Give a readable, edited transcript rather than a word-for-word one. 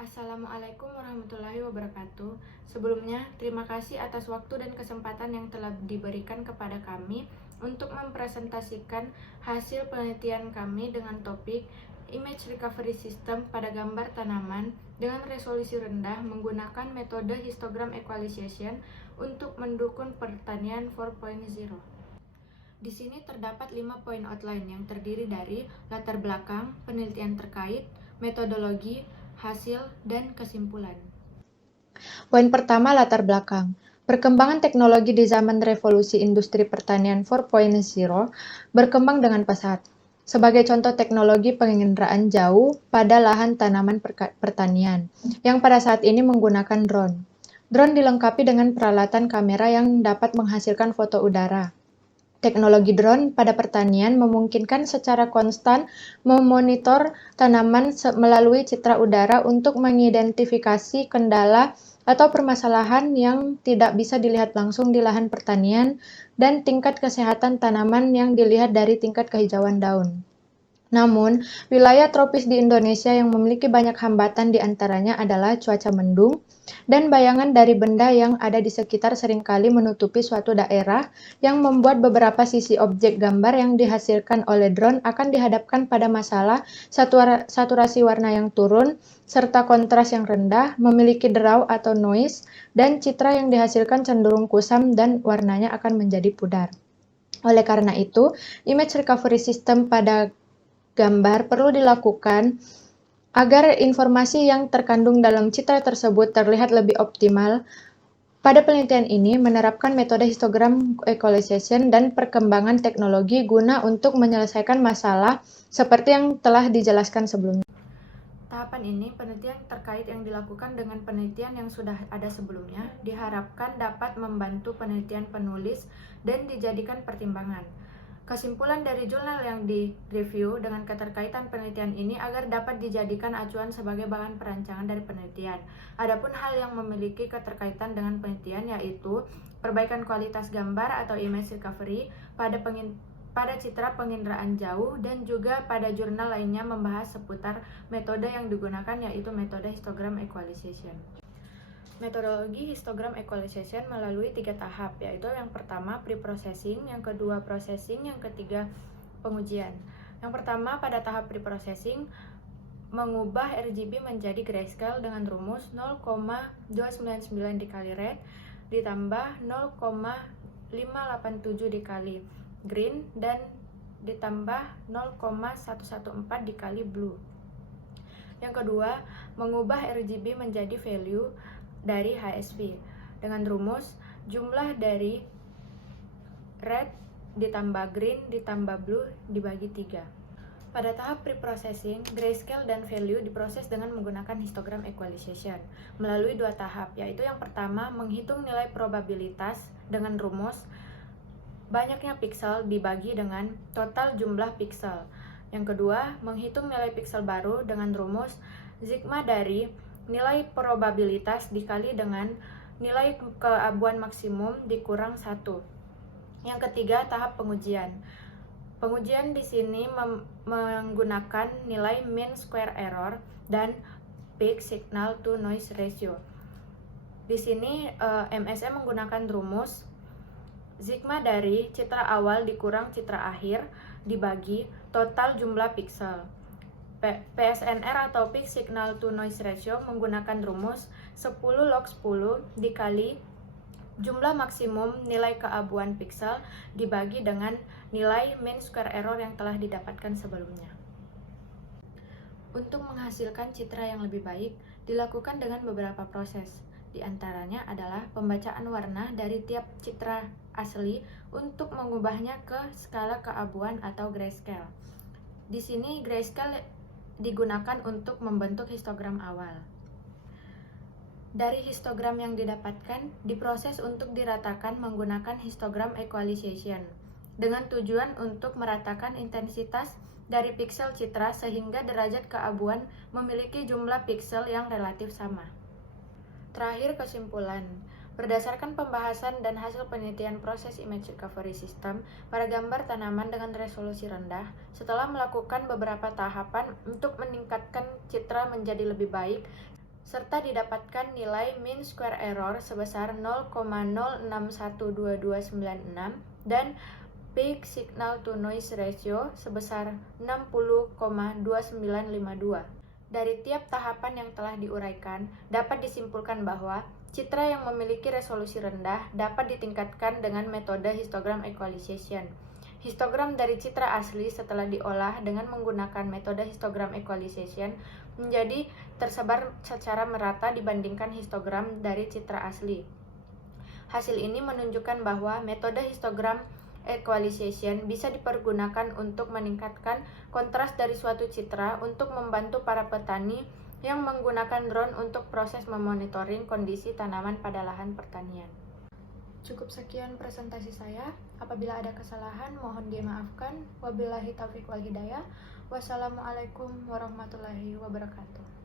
Assalamualaikum warahmatullahi wabarakatuh. Sebelumnya, terima kasih atas waktu dan kesempatan yang telah diberikan kepada kami untuk mempresentasikan hasil penelitian kami dengan topik Image Recovery System pada gambar tanaman dengan resolusi rendah menggunakan metode histogram equalization untuk mendukung pertanian 4.0. Di sini terdapat 5 poin outline yang terdiri dari latar belakang, penelitian terkait, metodologi, hasil, dan kesimpulan. Poin pertama, latar belakang. Perkembangan teknologi di zaman revolusi industri pertanian 4.0 berkembang dengan pesat. Sebagai contoh teknologi penginderaan jauh pada lahan tanaman pertanian, yang pada saat ini menggunakan drone. Drone dilengkapi dengan peralatan kamera yang dapat menghasilkan foto udara. Teknologi drone pada pertanian memungkinkan secara konstan memonitor tanaman melalui citra udara untuk mengidentifikasi kendala atau permasalahan yang tidak bisa dilihat langsung di lahan pertanian dan tingkat kesehatan tanaman yang dilihat dari tingkat kehijauan daun. Namun, wilayah tropis di Indonesia yang memiliki banyak hambatan di antaranya adalah cuaca mendung dan bayangan dari benda yang ada di sekitar seringkali menutupi suatu daerah yang membuat beberapa sisi objek gambar yang dihasilkan oleh drone akan dihadapkan pada masalah saturasi warna yang turun, serta kontras yang rendah, memiliki derau atau noise, dan citra yang dihasilkan cenderung kusam dan warnanya akan menjadi pudar. Oleh karena itu, image recovery system pada gambar perlu dilakukan agar informasi yang terkandung dalam citra tersebut terlihat lebih optimal. Pada penelitian ini menerapkan metode histogram equalization dan perkembangan teknologi guna untuk menyelesaikan masalah seperti yang telah dijelaskan sebelumnya. Tahapan ini, penelitian terkait yang dilakukan dengan penelitian yang sudah ada sebelumnya, diharapkan dapat membantu penelitian penulis dan dijadikan pertimbangan. Kesimpulan dari jurnal yang direview dengan keterkaitan penelitian ini agar dapat dijadikan acuan sebagai bahan perancangan dari penelitian. Adapun hal yang memiliki keterkaitan dengan penelitian yaitu perbaikan kualitas gambar atau image recovery pada citra penginderaan jauh dan juga pada jurnal lainnya membahas seputar metode yang digunakan yaitu metode histogram equalization. Metodologi histogram equalization melalui 3 tahap, yaitu yang pertama pre-processing, yang kedua processing, yang ketiga pengujian. Yang pertama pada tahap pre-processing, mengubah RGB menjadi grayscale dengan rumus 0,299 dikali red ditambah 0,587 dikali green dan ditambah 0,114 dikali blue. Yang kedua, mengubah RGB menjadi value dari HSV dengan rumus jumlah dari red ditambah green ditambah blue dibagi 3. Pada tahap pre-processing, grayscale dan value diproses dengan menggunakan histogram equalization melalui 2 tahap, yaitu yang pertama menghitung nilai probabilitas dengan rumus banyaknya piksel dibagi dengan total jumlah piksel. Yang kedua, menghitung nilai piksel baru dengan rumus sigma dari nilai probabilitas dikali dengan nilai keabuan maksimum dikurang 1. Yang ketiga, tahap pengujian. Pengujian di sini menggunakan nilai mean square error dan peak signal to noise ratio. Di sini MSM menggunakan rumus sigma dari citra awal dikurang citra akhir dibagi total jumlah piksel. PSNR atau Peak Signal to Noise Ratio menggunakan rumus 10 log 10 dikali jumlah maksimum nilai keabuan piksel dibagi dengan nilai mean square error yang telah didapatkan sebelumnya. Untuk menghasilkan citra yang lebih baik, dilakukan dengan beberapa proses. Di antaranya adalah pembacaan warna dari tiap citra asli untuk mengubahnya ke skala keabuan atau grayscale. Di sini grayscale digunakan untuk membentuk histogram awal. Dari histogram yang didapatkan, diproses untuk diratakan menggunakan histogram equalization dengan tujuan untuk meratakan intensitas dari piksel citra sehingga derajat keabuan memiliki jumlah piksel yang relatif sama. Terakhir, kesimpulan. Berdasarkan pembahasan dan hasil penelitian proses image recovery system pada gambar tanaman dengan resolusi rendah, setelah melakukan beberapa tahapan untuk meningkatkan citra menjadi lebih baik, serta didapatkan nilai mean square error sebesar 0,061226 dan peak signal to noise ratio sebesar 60,2952. Dari tiap tahapan yang telah diuraikan, dapat disimpulkan bahwa citra yang memiliki resolusi rendah dapat ditingkatkan dengan metode histogram equalization. Histogram dari citra asli setelah diolah dengan menggunakan metode histogram equalization menjadi tersebar secara merata dibandingkan histogram dari citra asli. Hasil ini menunjukkan bahwa metode histogram equalization bisa dipergunakan untuk meningkatkan kontras dari suatu citra untuk membantu para petani yang menggunakan drone untuk proses memonitoring kondisi tanaman pada lahan pertanian. Cukup sekian presentasi saya. Apabila ada kesalahan, mohon dimaafkan. Wabillahi taufiq wal hidayah. Wassalamualaikum warahmatullahi wabarakatuh.